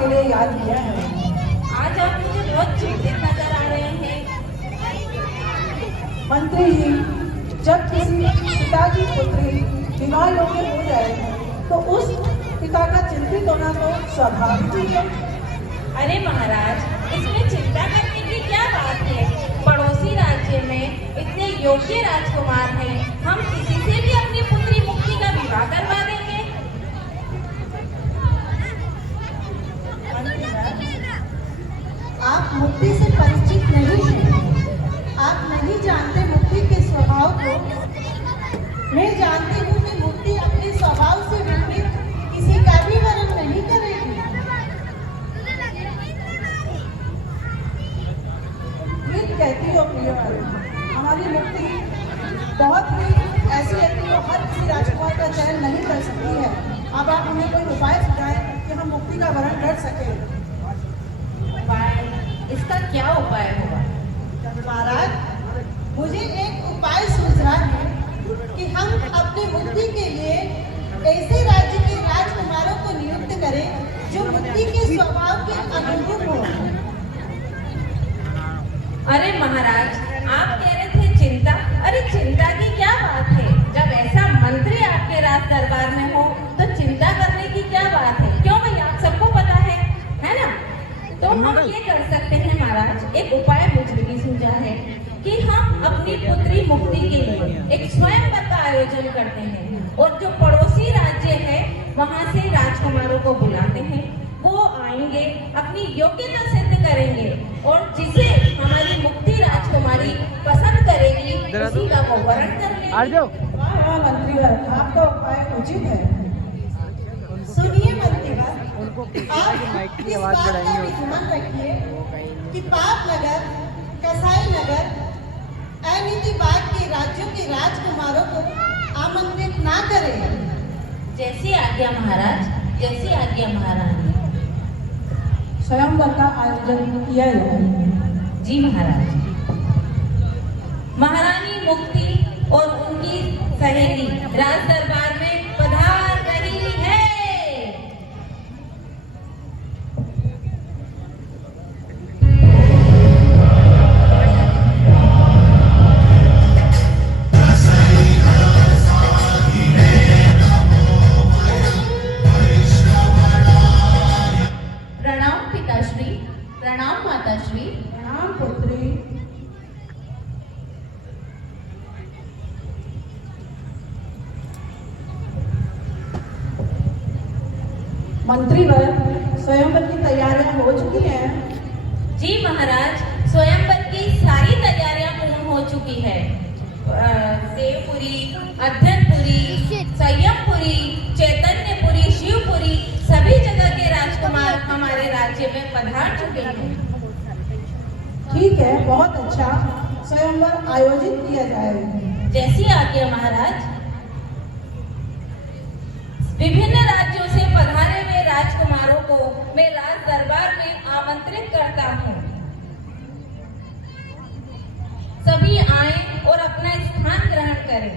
के लिए याद किया है। आज आप मुझे बहुत चिंतित नजर आ रहे हैं। मंत्री जी, जब किसी पिता की पुत्री विवाह योग्य हो जाए तो उस पिता का चिंतित होना तो स्वाभाविक ही है। अरे महाराज, इसमें चिंता करने की क्या बात है? पड़ोसी राज्य में इतने योग्य राजकुमार हैं, हम किसी से भी अपनी पुत्री मुक्ति का विवाह करवा देंगे। आप मुक्ति से परिचित नहीं हैं। आप नहीं जानते मुक्ति के स्वभाव को। मैं जानती हूँ कि मुक्ति अपने स्वभाव से विपरीत किसी का भी वरण नहीं करेगी। ठीक कहती हो प्रियवाले, हमारी मुक्ति बहुत ही ऐसी है कि वो हर किसी राजकुमार का चयन नहीं कर सकती है। अब आप हमें कोई उपाय सुझाएं कि हम मुक्ति का वरण कर सकें। इसका क्या उपाय होगा? महाराज, मुझे एक उपाय सूझ रहा है कि हम अपनी मुक्ति के लिए ऐसे राज्य के राजकुमारों को नियुक्त करें जो मुक्ति के स्वभाव के अनुरूप हो। अरे महाराज, आप कह रहे थे चिंता। अरे चिंता की क्या बात है? जब ऐसा मंत्री आपके राज दरबार में हो तो चिंता करने की क्या बात है? क्यों भाई, आप सबको पता है ना? तो हम ये कर सकते हैं महाराज, एक उपाय मुझे भी सूझा है कि हम अपनी पुत्री मुक्ति के लिए एक स्वयंवर का आयोजन करते हैं और जो पड़ोसी राज्य है वहां से राजकुमारों को बुलाते हैं। वो आएंगे, अपनी योग्यता सिद्ध करेंगे और जिसे हमारी मुक्ति राजकुमारी पसंद करेगी उसी का वो वरण कर लेंगे। वाह मंत्रीवर, आपका उपाय उचित है। सुनिए मंत्रीवर, आप इस बात का भी ध्यान रखिए कि पाप नगर, कसाई नगर, अनीतिबाज के राज्यों के राजकुमारों को आमंत्रित ना करें। जैसी आज्ञा महाराज, जैसी आज्ञा महारानी। स्वयंवर का आयोजन किया जाए। जी महाराज। महारानी मुक्ति और उनकी सहेली राज दरबार में पधार रही है। प्रणाम पिताश्री, प्रणाम माताश्री। प्रणाम पुत्री। मंत्रीवर, स्वयंवर की तैयारियां हो चुकी हैं। जी महाराज, स्वयंवर की सारी तैयारियां पूर्ण हो चुकी है। देवपुरी, अध्ययनपुरी, संयमपुरी, चैतन्यपुरी, शिवपुरी, सभी जगह के राजकुमार हमारे राज्य में पधार चुके हैं। ठीक है, बहुत अच्छा। स्वयंवर आयोजित किया जाएगा। जैसी आज्ञा महाराज। विभिन्न राज्यों से पधारे हुए राजकुमारों को मैं राज दरबार में आमंत्रित करता हूँ। सभी आएं और अपना स्थान ग्रहण करें।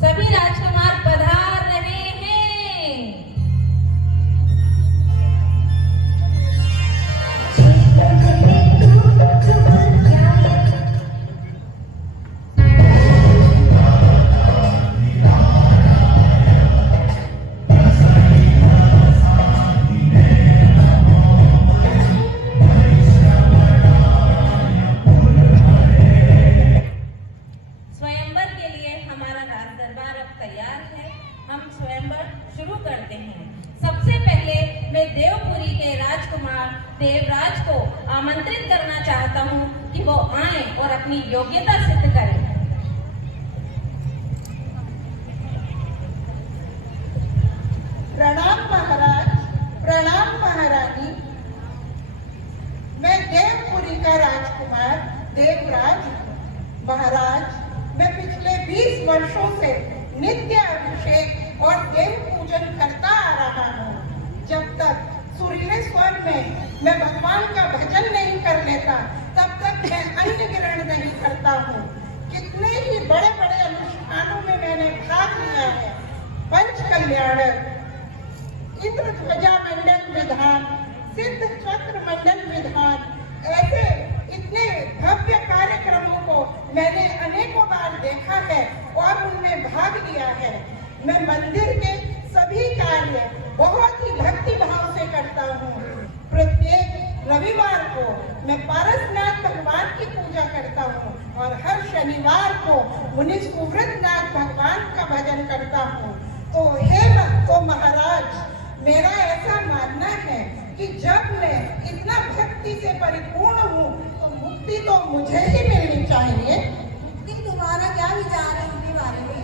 सभी राजकुमार पधार रहे हैं। स्वयंवर के लिए हमारा राज दरबार अब तैयार है। हम स्वयंवर शुरू करते हैं। सबसे पहले मैं देवपुरी के राजकुमार देवराज को आमंत्रित करना चाहता हूँ कि वो आए और अपनी योग्यता सिद्ध करें। प्रणाम महाराज, प्रणाम महारानी। मैं देवपुरी का राजकुमार देवराज। महाराज, मैं पिछले 20 वर्षों से नित्य अभिषेक और देव पूजन करता आ रहा हूँ। जब तक सुरीले स्वर में मैं भगवान का भजन नहीं कर लेता, तब तक मैं अन्न ग्रहण नहीं करता हूँ। कितने ही बड़े बड़े अनुष्ठानों में मैंने भाग लिया है। पंच कल्याणक, इंद्र ध्वजा मंडल विधान, सिद्ध चक्र मंडल विधान, ऐसे इतने भव्य कार्यक्रमों को मैंने अनेकों बार देखा है और उनमें भाग लिया है। मैं मंदिर के सभी कार्य बहुत ही भक्ति भाव से करता हूँ। प्रत्येक रविवार को मैं पारसनाथ भगवान की पूजा करता हूँ और हर शनिवार को मुनि सुव्रतनाथ भगवान का भजन करता हूँ। तो महाराज, मेरा ऐसा मानना है कि जब मैं इतना भक्ति से परिपूर्ण हूँ तो मुक्ति तो मुझे ही मिलनी चाहिए। मुक्ति, तुम्हारा क्या विचार है उनके बारे में?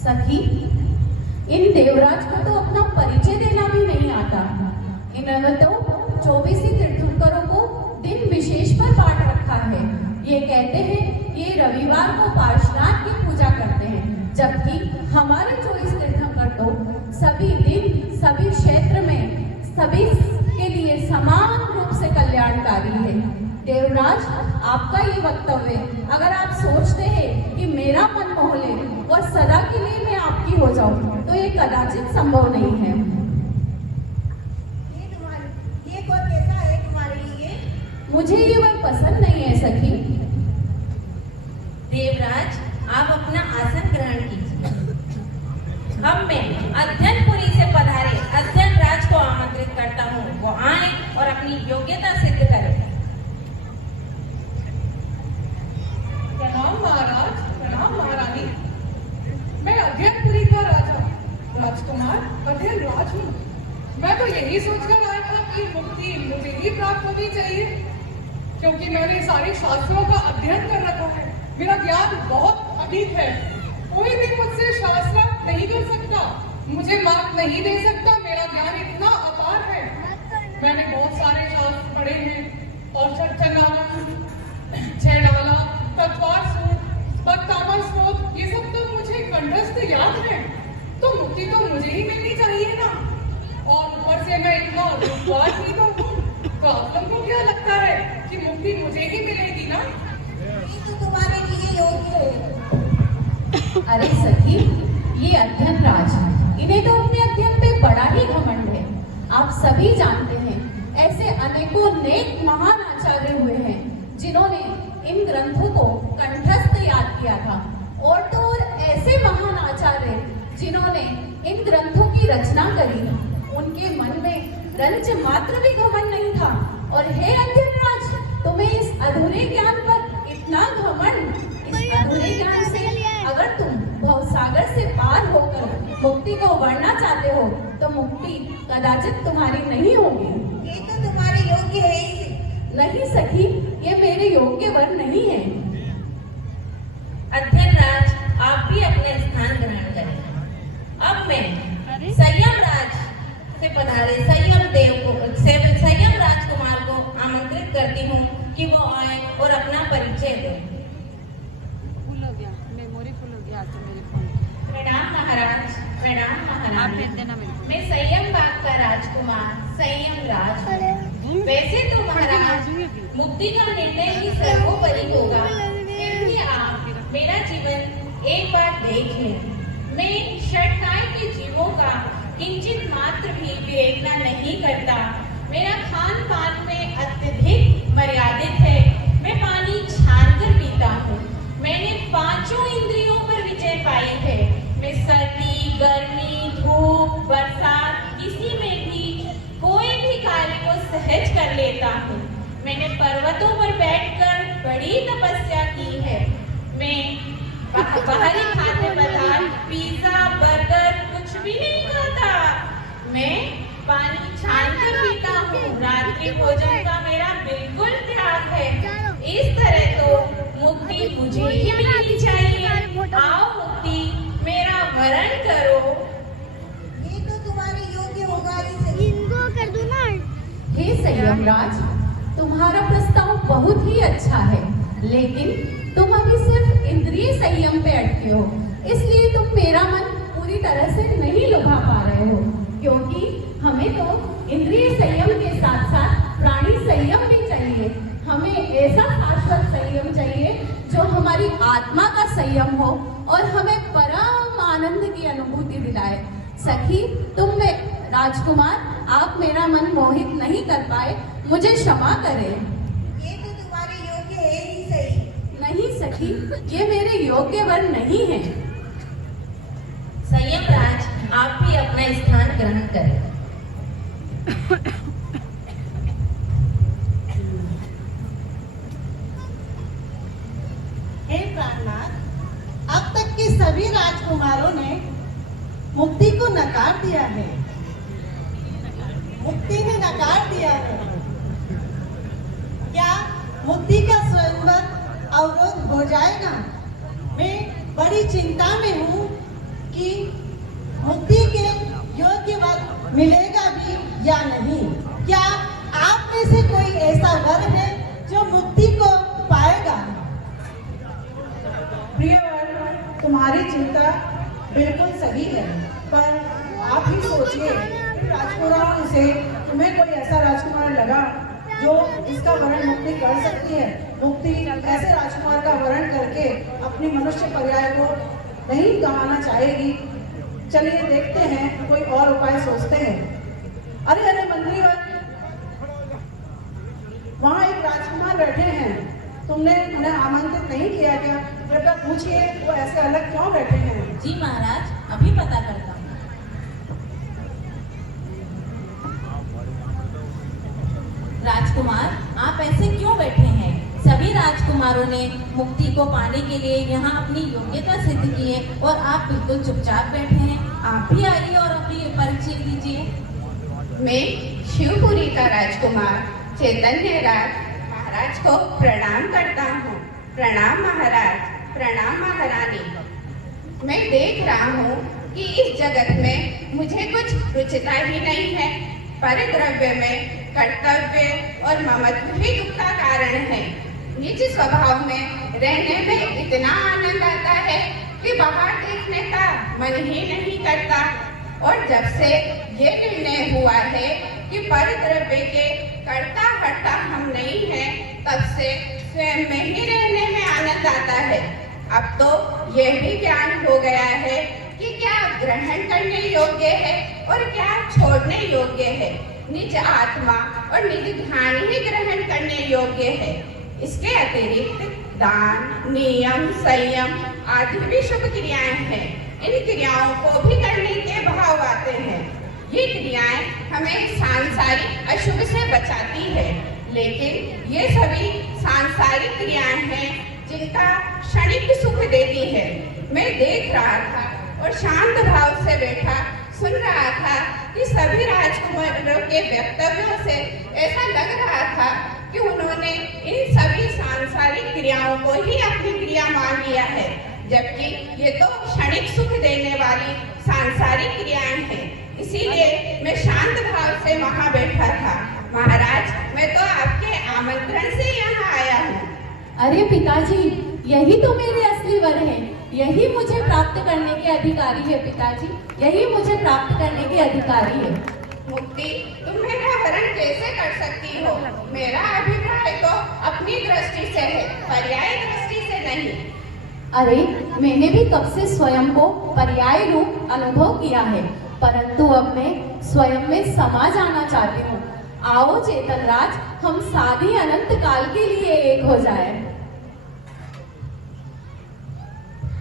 सखी, इन देवराज को तो अपना परिचय देना भी नहीं आता। इन्होंने तो 24 तीर्थंकरों को दिन विशेष पर बांट रखा है। ये कहते हैं ये रविवार को पार्श्वनाथ की पूजा करते हैं, जबकि हमारे 24 तीर्थंकर तो सभी दिन सभी क्षेत्र में सभी के लिए समान रूप से कल्याणकारी है। देवराज, आपका ये वक्तव्य, अगर आप सोचते हैं कि मेरा मन मोह ले और सदा के लिए मैं आपकी हो जाऊं, तो ये कदाचित संभव नहीं है। ये कौन कैसा है तुम्हारे लिए? मुझे ये वह पसंद नहीं है सखी। देवराज, आप अपना आसन ग्रहण कीजिए। अब मैं अध्ययनपुरी से पधारे अध्ययन राज को आमंत्रित करता हूँ, वो आए और अपनी योग्यता सिद्ध करें। प्रणाम महाराज, प्रणाम महारानी। मैं अध्ययनपुरी का राजा राजकुमार अध्ययन राज हूँ। मैं तो यही सोचकर आया था कि मुक्ति मुझे ही प्राप्त होनी चाहिए, क्योंकि मैंने सारे शास्त्रों का अध्ययन कर रखा है। मेरा ज्ञान बहुत अधिक है। कोई भी मुझसे शास्त्र नहीं कर सकता, मुझे मात नहीं दे सकता। मेरा ज्ञान इतना अपार है। मैंने बहुत सारे शास्त्र पढ़े हैं और चंडाला, छेड़ाला, तत्वार सूट, भक्तामर स्रोत, ये सब तो मुझे कंठस्थ याद है। तो मुक्ति तो मुझे ही मिलनी चाहिए ना। और ऊपर से मैं इतना रूपवान भी तो हूँ, तो आप लोगों को क्या लगता है कि मुक्ति मुझे ही मिलेगी ना? ये तो तुम्हारे लिए योग्य है। अरे सखी, ये अध्ययन राज, इन्हें तो अपने अध्ययन पे बड़ा ही घमंड है। आप सभी जानते हैं, ऐसे अनेकों नेक महान आचार्य हुए हैं जिन्होंने इन ग्रंथों को कंठस्थ याद किया था, और तो और ऐसे महान आचार्य जिन्होंने इन ग्रंथों की रचना करी, उनके मन में रंच मात्र भी घमंड नहीं था। और हे अध्ययन राज, तुम्हें इस अधूरे ज्ञान पर इतना घमंड, इस अधूरे ज्ञान से अगर तुम भवसागर से पार होकर मुक्ति को वरना चाहते हो, तो मुक्ति कदाचित तुम्हारी नहीं होगी। ये तो तुम्हारे योग्य है ही नहीं सखी, ये मेरे योग्य वर नहीं है। अध्ययन राज, आप भी अपने स्थान ग्रहण करें। अब मैं संयम राज से पधारे संयम राजकुमार को आमंत्रित करती हूँ कि वो आए और अपना परिचय दें। प्रणाम महाराज, प्रणाम महारानी। मैं संयम बाग का राजकुमार संयम राज हूँ। वैसे तो महाराज, मुक्ति का निर्णय ही सर्वोपरि होगा, फिर भी आप मेरा जीवन एक बार देख लें। मैं षटकाय के जीवों का किंचित मात्र भी विवेचना नहीं करता। मेरा खान पान में अत्यधिक मर्यादित है। मैं पानी छानकर पीता हूँ। मैंने पांचों इंद्रियों पर विजय पाई है। मैं सर्दी, गर्मी, धूप, बरसात, किसी में भी कोई भी कार्य को सहज कर लेता हूँ। मैंने पर्वतों पर बैठकर बड़ी तपस्या की है। मैं बाहरी खाद्य पदार्थ, पिज्जा, बर्गर कुछ भी नहीं खाता। मैं पानी छानकर पीता हूँ। रात्रि भोजन का मेरा बिल्कुल त्याग है। इस तरह तो मुक्ति मुझे ही मिलनी चाहिए। आओ मुक्ति, मेरा वरण करो। ये तो तुम्हारे योग्य होगा ही। इनको कर दो ना। हे संयम राज, तुम्हारा प्रस्ताव बहुत ही अच्छा है, लेकिन तुम अभी सिर्फ इंद्रिय संयम पे अटके हो, इसलिए तुम मेरा मन पूरी तरह से नहीं लुभा पा रहे हो। क्योंकि हमें तो इंद्रिय संयम के साथ साथ प्राणी संयम भी चाहिए। हमें ऐसा शाश्वत संयम चाहिए जो हमारी आत्मा का संयम हो और हमें परम आनंद की अनुभूति दिलाए। सखी, राजकुमार, आप मेरा मन मोहित नहीं कर पाए, मुझे क्षमा करें। ये तो तुम्हारे योग्य है ही सही। नहीं सखी, ये मेरे योग्य वर नहीं है। संयम राज, आप भी अपना स्थान ग्रहण करें। हे प्राणनाथ, अब तक के सभी राजकुमारों ने मुक्ति को नकार दिया है। मुक्ति ने नकार दिया है। क्या मुक्ति का स्वयंवर अवरोध हो जाएगा? मैं बड़ी चिंता में हूँ कि मुक्ति के योग्य वर मिलेगा भी या नहीं। क्या आप में से कोई ऐसा वर है जो मुक्ति को पाएगा? प्रियवर, तुम्हारी चिंता बिल्कुल सही है, पर आप ही सोचिए, राजकुमारों से तुम्हें कोई ऐसा राजकुमार लगा जो इसका वर्ण मुक्ति कर सकती है। मुक्ति ऐसे राजकुमार का वर्ण करके अपनी मनुष्य पर्याय को नहीं गंवाना चाहेगी। चलिए देखते हैं, कोई और उपाय सोचते हैं। अरे अरे मंत्रीवर, वहाँ एक राजकुमार बैठे हैं, तुमने उन्हें आमंत्रित नहीं किया क्या? कृपया पूछिए वो ऐसे अलग क्यों बैठे हैं। जी महाराज, अभी पता करता हूँ। राजकुमार, आप ऐसे क्यों बैठे हैं? सभी राजकुमारों ने मुक्ति को पाने के लिए यहाँ अपनी योग्यता सिद्ध की है और आप बिल्कुल चुपचाप बैठे हैं। आप भी आइए और अपनी परिचय दीजिए। मैं शिवपुरी का राजकुमार चैतन्य राज महाराज को प्रणाम करता हूँ। प्रणाम महाराज, प्रणाम महारानी। मैं देख रहा हूँ कि इस जगत में मुझे कुछ रुचिता ही नहीं है। परिद्रव्य में कर्तव्य और ममत्व ही दुख का कारण है। निज स्वभाव में रहने में इतना आनंद आता है कि बाहर देखने का मन ही नहीं करता। और जब से ये निर्णय हुआ है कि परिद्रव्य के कर्ता हर्ता हम नहीं हैं, तब से स्वयं में ही रहने में आनंद आता है। अब तो यह भी ज्ञान हो गया है कि क्या ग्रहण करने योग्य है और क्या छोड़ने योग्य है। निज आत्मा और निज ध्यान ही ग्रहण करने योग्य है। इसके अतिरिक्त दान, नियम, संयम आदि भी शुभ क्रियाएं हैं। इन क्रियाओं को भी करने के भाव आते हैं। ये क्रियाएं हमें सांसारिक अशुभ से बचाती है, लेकिन ये सभी सांसारिक क्रियाएं हैं जिनका क्षणिक सुख देती है। मैं देख रहा था और शांत भाव से बैठा सुन रहा था कि सभी राजकुमारों के वक्तव्यों से ऐसा लग रहा था कि उन्होंने इन सभी सांसारिक क्रियाओं को ही अपनी क्रिया मान लिया है, जबकि ये तो क्षणिक सुख देने वाली सांसारिक क्रियाएं हैं। इसीलिए मैं शांत भाव से वहाँ बैठा था। महाराज, मैं तो आपके आमंत्रण से यहाँ आया हूँ। अरे पिताजी, यही तो मेरे असली वर है। यही मुझे प्राप्त करने के अधिकारी है पिताजी, यही मुझे प्राप्त करने के अधिकारी है। मुक्ति तुम मेरा वरण कैसे कर सकती हो? मेरा अभिप्राय तो अपनी दृष्टि से है, पर्याय दृष्टि से नहीं। अरे, मैंने भी कब से स्वयं को पर्याय रूप अनुभव किया है, परंतु अब मैं स्वयं में समा जाना चाहती हूँ। आओ चेतन राज, हम साधी अनंत काल के लिए एक हो जाए।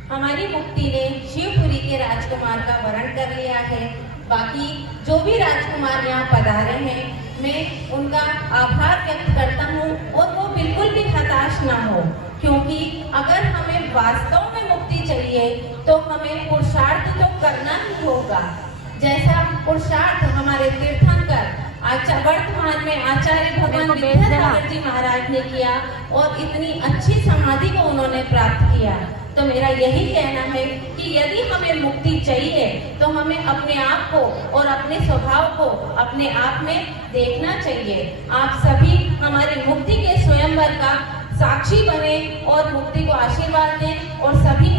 हमारी मुक्ति ने शिवपुरी के राजकुमार का वरण कर लिया है। बाकी जो भी राजकुमार यहाँ पधारे हैं, मैं उनका आभार व्यक्त करता हूँ और वो बिल्कुल भी हताश ना हो, क्योंकि अगर हमें वास्तव में मुक्ति चाहिए तो हमें पुरुषार्थ तो करना ही होगा। जैसा पुरुषार्थ हमारे तीर्थंकर वर्तमान में आचार्य भगवान विद्यासागर जी महाराज ने किया और इतनी अच्छी समाधि को उन्होंने प्राप्त किया, तो मेरा यही कहना है कि यदि हमें मुक्ति चाहिए तो हमें अपने आप को और अपने स्वभाव को अपने आप में देखना चाहिए। आप सभी हमारी मुक्ति के स्वयंवर का साक्षी बने और मुक्ति को आशीर्वाद दें और सभी